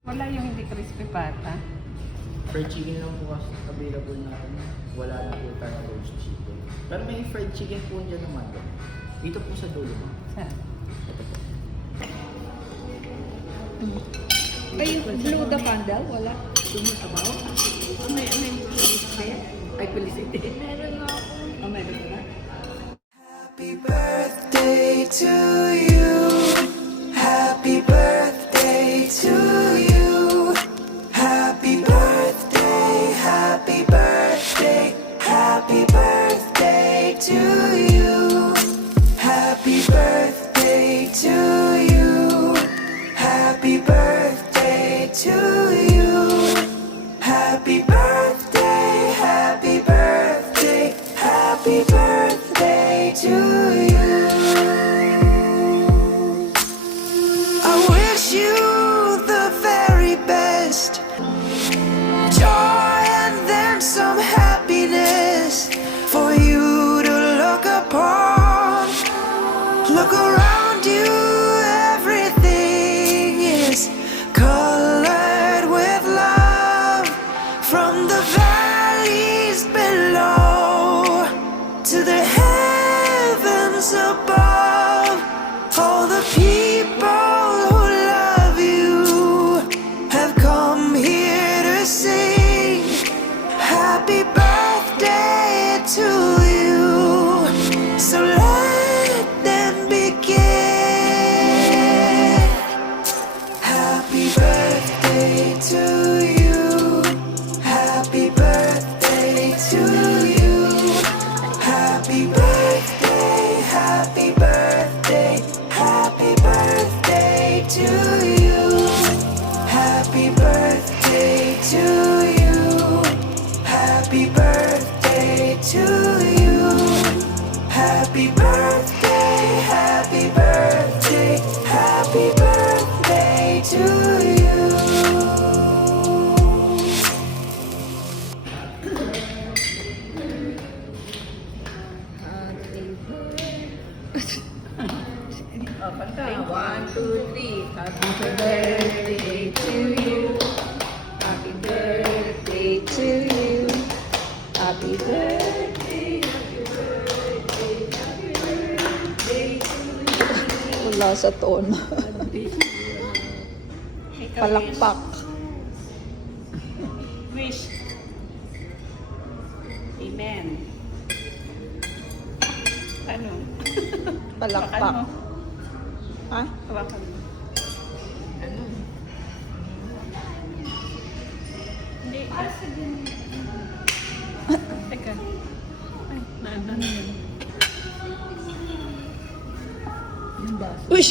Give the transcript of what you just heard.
Wala yung hindi crispy pata. Fried chicken lang po kasi available na ano. Wala na po tayo roast chicken. Pero may fried chicken po dyan naman. Dito po sa dulo mo. Saan? Ito po. Ay, blue the candle? Wala. Sumasabaw? May felicity? Ay, felicity. Meron nga ako. Oh, meron ka na? Happy birthday to you. Happy birthday to you. Happy birthday, happy birthday, happy birthday to you. Happy birthday to you. Happy birthday to you. Happy birthday, happy birthday, happy birthday to you. I wish you the very best, joy and then some happiness for you to look upon. Look around you, everything is colored with love. From the valleys below to the heavens above, all the people who love you have come here to sing happy birthday to you. So let them begin. Happy birthday to you. Happy birthday to you. Happy birthday, happy birthday, happy birthday to you. Happy birthday to you. Happy birthday to you. Happy birthday, happy birthday, happy birthday to you. Oh, kanta. 1, 2, 3. Happy birthday to you. Happy birthday to you. Happy birthday. Happy birthday. Happy birthday to you. Wala sa tono. Palakpak. Wish. Amen. Ano? Palakpak. Ano? Ha? Hawakan mo. Ano? Hindi. Teka. Ay, naano yun. Uy!